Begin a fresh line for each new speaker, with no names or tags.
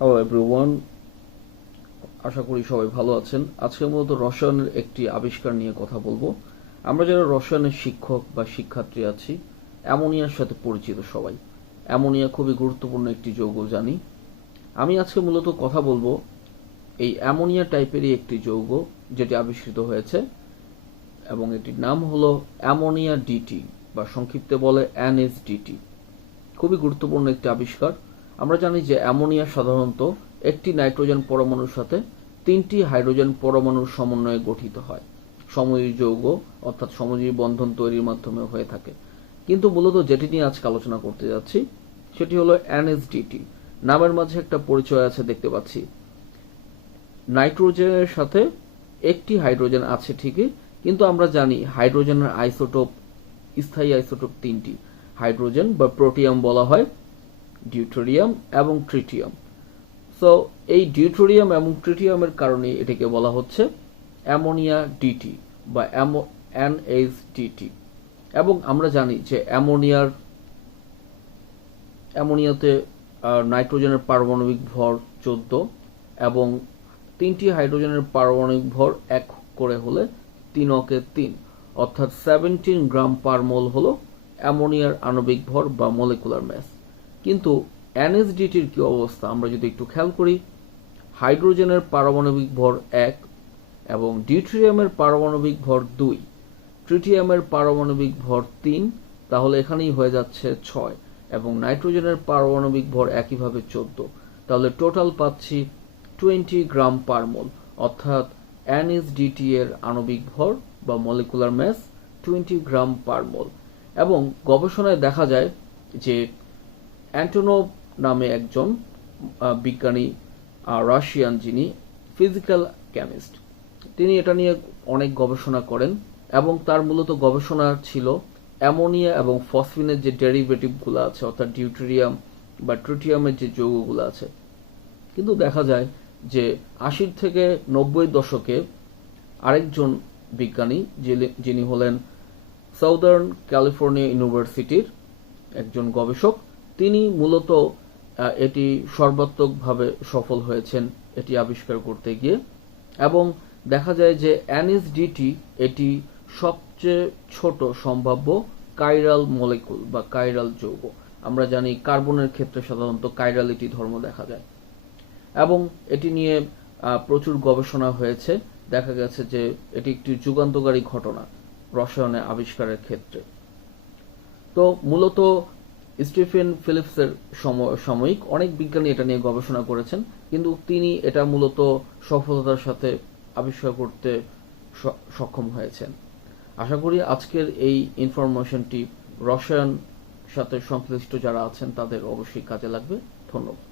Hello everyone আশা করি সবাই ভালো আছেন। আজকে মূলত রসায়নের একটি আবিষ্কার নিয়ে কথা বলব। আমরা যারা রসায়নের শিক্ষক বা শিক্ষার্থী আছি, অ্যামোনিয়ার সাথে পরিচিত সবাই। অ্যামোনিয়া খুবই গুরুত্বপূর্ণ একটি যৌগ, জানি। আমি আজকে মূলত কথা বলব এই অ্যামোনিয়া টাইপেরই একটি যৌগ যেটি আবিষ্কৃত হয়েছে এবং এটির নাম হলো অ্যামোনিয়া ডিটি, বা সংক্ষিপ্তে বলে এনএসডিটি খুবই গুরুত্বপূর্ণ একটি আবিষ্কার। আমরা জানি যে অ্যামোনিয়া সাধারণত একটি নাইট্রোজেন পরমাণুর সাথে তিনটি হাইড্রোজেন পরমাণুর সমন্বয়ে গঠিত হয়। সমজীবী যৌগ, অর্থাৎ সমজীবী বন্ধন তৈরির মাধ্যমে হয়ে থাকে। কিন্তু মূলত যেটি নিয়ে আজকে আলোচনা করতে যাচ্ছি, সেটি হলো এনএসডিটি। নামের মাঝে একটা পরিচয় আছে, দেখতে পাচ্ছি। নাইট্রোজেনের সাথে একটি হাইড্রোজেন আছে ঠিকই, কিন্তু আমরা জানি হাইড্রোজেনের আইসোটোপ, স্থায়ী আইসোটোপ তিনটি। হাইড্রোজেন বা প্রোটিয়াম বলা হয় ডিউটোরিয়াম এবং ট্রিটিয়াম সো এই ডিউটোরিয়াম এবং ট্রিটিয়ামের কারণে এটাকে বলা হচ্ছে অ্যামোনিয়া ডিটি বা এনএইচ ডিটি এবং আমরা জানি যে অ্যামোনিয়ার অ্যামোনিয়াতে নাইট্রোজেনের পারমাণবিক ভর চোদ্দ এবং তিনটি হাইড্রোজেনের পারমাণবিক ভর এক করে হলে তিন অকে তিন। অর্থাৎ সেভেন্টিন গ্রাম পার মোল হলো অ্যামোনিয়ার আণবিক ভর বা মলিকুলার ম্যাস কিন্তু এনএসডিটির কি অবস্থা আমরা যদি একটু খেয়াল করি, হাইড্রোজেনের পারমাণবিক ভর এক এবং ডিউট্রিয়ামের পারমাণবিক ভর দুই। ট্রিটিয়ামের পারমাণবিক ভর তিন, তাহলে এখানেই হয়ে যাচ্ছে ছয় এবং নাইট্রোজেনের পারমাণবিক ভর একইভাবে চোদ্দ। তাহলে টোটাল পাচ্ছি টোয়েন্টি গ্রাম পার মোল, অর্থাৎ এনএসডিটি এর আণবিক ভর বা molecular mass twenty gram per mole. এবং গবেষণায় দেখা যায় যে অ্যান্টোনোভ নামে একজন বিজ্ঞানী রাশিয়ান যিনি ফিজিক্যাল কেমিস্ট তিনি এটা নিয়ে অনেক গবেষণা করেন এবং তার মূলত গবেষণা ছিল অ্যামোনিয়া এবং ফসফিনের যে ডেরিভেটিভগুলো আছে, অর্থাৎ ডিউটেরিয়াম বা ট্রিটিয়ামের যে যৌগগুলো আছে। কিন্তু দেখা যায় যে আশির থেকে নব্বই দশকে আরেকজন বিজ্ঞানী যিনি হলেন সাউদার্ন ক্যালিফোর্নিয়া ইউনিভার্সিটির একজন গবেষক তিনি মূলত এটি সর্বাত্মকভাবে সফল হয়েছেন, এটি আবিষ্কার করতে গিয়ে। এবং দেখা যায় যে এনএসডিটি এটি সবচেয়ে ছোট সম্ভাব্য কাইরাল মলিকুল বা কাইরাল যৌগ। আমরা জানি কার্বনের ক্ষেত্রে সাধারণত কাইরালিটি ধর্ম দেখা যায়। এবং এটি নিয়ে প্রচুর গবেষণা হয়েছে। দেখা গেছে যে এটি একটি যুগান্তকারী ঘটনা রসায়নে আবিষ্কারের ক্ষেত্রে। তো মূলত স্টিফেন ফিলিপসের সম- সাময়িক অনেক বিজ্ঞানী এটা নিয়ে গবেষণা করেছেন, কিন্তু তিনি এটা মূলত সফলতার সাথে আবিষ্কার করতে সক্ষম হয়েছেন। আশা করি আজকের এই ইনফরমেশনটি রসায়ন সাথে সংশ্লিষ্ট যারা আছেন তাদের অবশ্যই কাজে লাগবে। ধন্যবাদ।